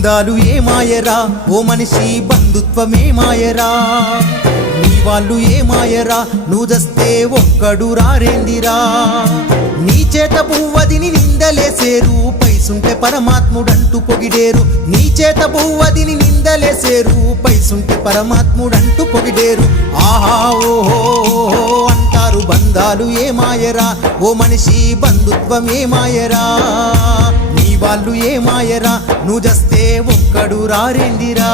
బంధాలు ఏమాయరా ఓ మనిషి బంధుత్వమే మాయరా నీ వాళ్ళు ఏమాయరా నువ్వు దస్తే ఒక్కడు రారేందిరా నీ చేత పువ్వదిని నిందలేసేరు పైసుంటే పరమాత్ముడంటూ పొగిడేరు నీ చేత పువ్వదిని నిందలేసేరు పైసుంటే పరమాత్ముడంటూ పొగిడేరు ఆహా ఓహో అంటారు బంధాలు ఏమాయరా ఓ మనిషి బంధుత్వం ఏమాయరా నీ వాళ్ళు ఏమాయరా నువ్వు జస్తే ఒక్కడు రారేందిరా